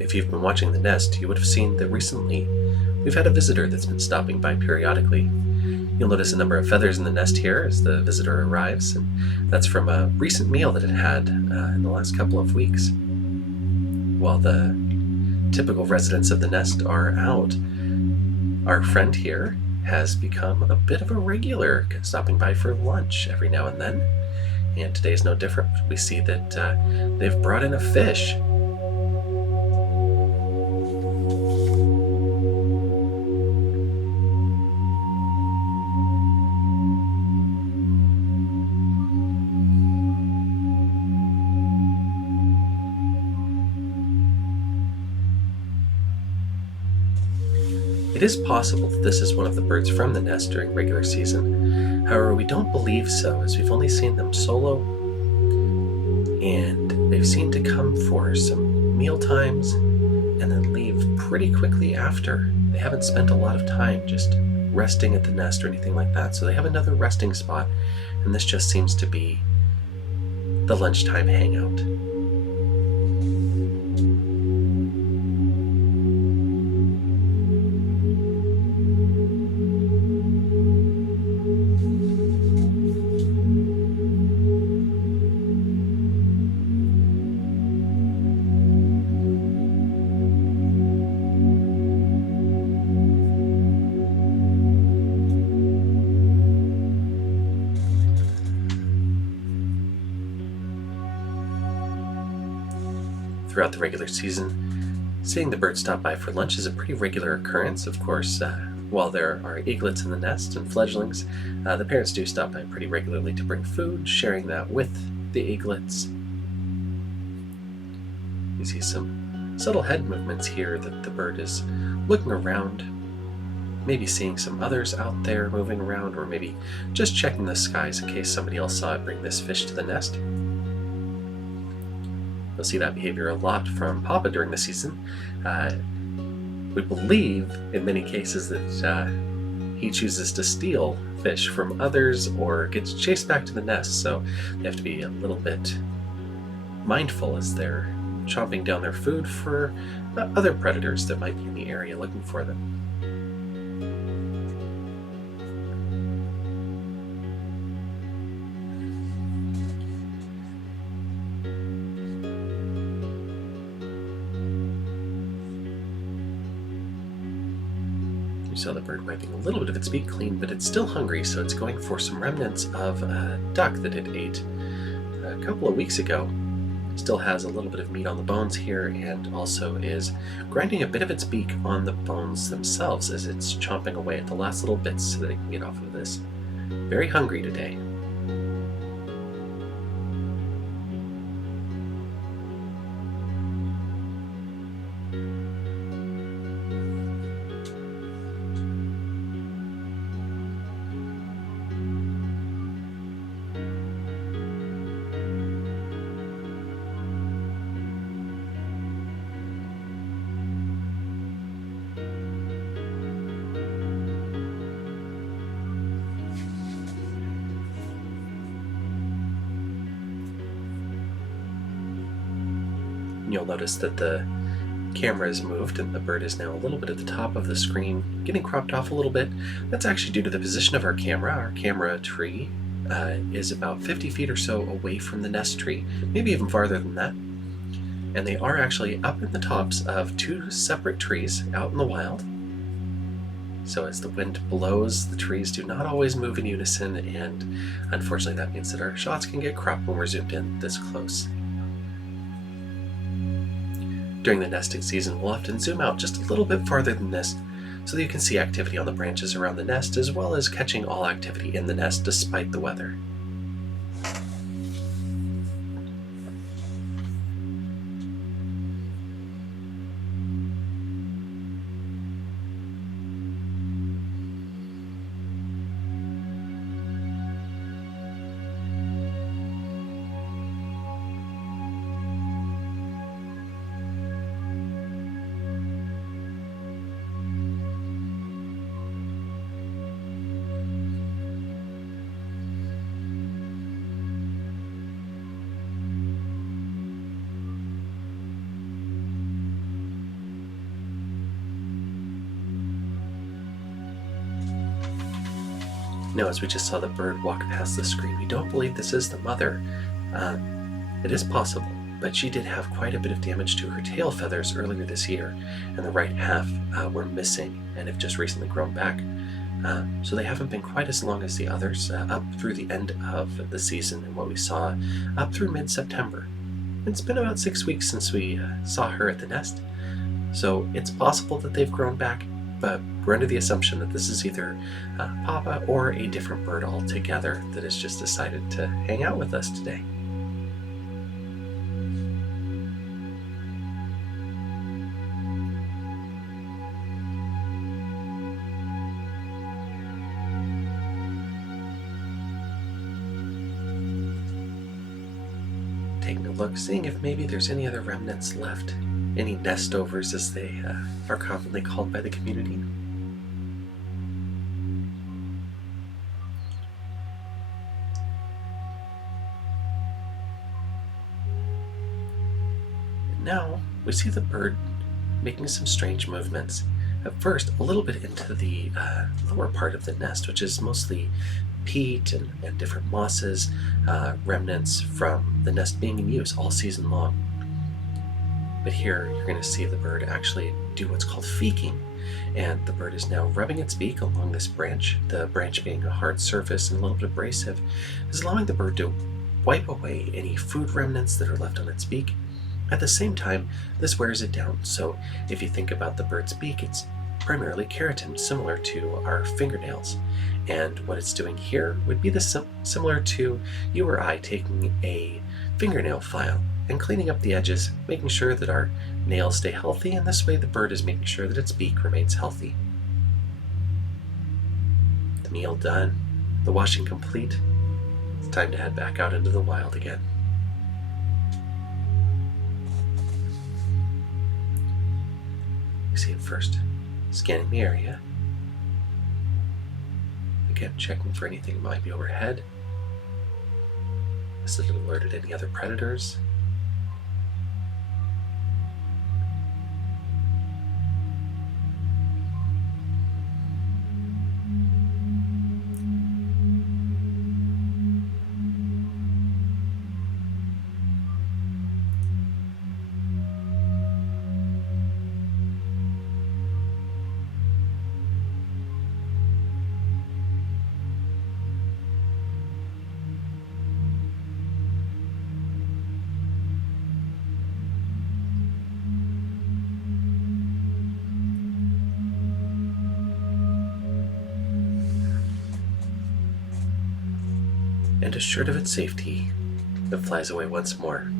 If you've been watching the nest, you would have seen that recently we've had a visitor that's been stopping by periodically. You'll notice a number of feathers in the nest here as the visitor arrives, and that's from a recent meal that it had in the last couple of weeks. While the typical residents of the nest are out, our friend here has become a bit of a regular, stopping by for lunch every now and then. And today's no different. We see that they've brought in a fish. It is possible that this is one of the birds from the nest during regular season. However, we don't believe so, as we've only seen them solo, and they've seemed to come for some meal times and then leave pretty quickly after. They haven't spent a lot of time just resting at the nest or anything like that, so they have another resting spot, and this just seems to be the lunchtime hangout. Throughout the regular season, seeing the birds stop by for lunch is a pretty regular occurrence. Of course, while there are eaglets in the nest and fledglings, the parents do stop by pretty regularly to bring food, sharing that with the eaglets. You see some subtle head movements here that the bird is looking around, maybe seeing some others out there moving around, or maybe just checking the skies in case somebody else saw it bring this fish to the nest. You'll see that behavior a lot from Papa during the season. We believe, in many cases, that he chooses to steal fish from others or gets chased back to the nest, so they have to be a little bit mindful as they're chomping down their food for other predators that might be in the area looking for them. You saw the bird wiping a little bit of its beak clean, but it's still hungry, so it's going for some remnants of a duck that it ate a couple of weeks ago. Still has a little bit of meat on the bones here, and also is grinding a bit of its beak on the bones themselves as it's chomping away at the last little bits so that it can get off of this. Very hungry today. You'll notice that the camera is moved and the bird is now a little bit at the top of the screen, getting cropped off a little bit. That's actually due to the position of our camera. Our camera tree is about 50 feet or so away from the nest tree, maybe even farther than that. And they are actually up in the tops of two separate trees out in the wild. So as the wind blows, the trees do not always move in unison, and unfortunately that means that our shots can get cropped when we're zoomed in this close. During the nesting season, we'll often zoom out just a little bit farther than this so that you can see activity on the branches around the nest, as well as catching all activity in the nest despite the weather. Now, as we just saw the bird walk past the screen, we don't believe this is the mother. It is possible, but she did have quite a bit of damage to her tail feathers earlier this year, and the right half were missing and have just recently grown back. So they haven't been quite as long as the others, up through the end of the season and what we saw up through mid-September. It's been about 6 weeks since we saw her at the nest, so it's possible that they've grown back, but we're under the assumption that this is either Papa or a different bird altogether that has just decided to hang out with us today. Taking a look, seeing if maybe there's any other remnants left, any nestovers as they are commonly called by the community. And now we see the bird making some strange movements. At first, a little bit into the lower part of the nest, which is mostly peat and different mosses, remnants from the nest being in use all season long. But here you're going to see the bird actually do what's called feeking, and the bird is now rubbing its beak along this branch, the branch being a hard surface and a little bit abrasive, is allowing the bird to wipe away any food remnants that are left on its beak. At the same time, this wears it down, so if you think about the bird's beak, it's primarily keratin, similar to our fingernails. And what it's doing here would be similar to you or I taking a fingernail file and cleaning up the edges, making sure that our nails stay healthy, and this way the bird is making sure that its beak remains healthy. The meal done, the washing complete, it's time to head back out into the wild again. We see it first, scanning the area. Again, checking for anything that might be overhead. Has it alerted any other predators? And assured of its safety, it flies away once more.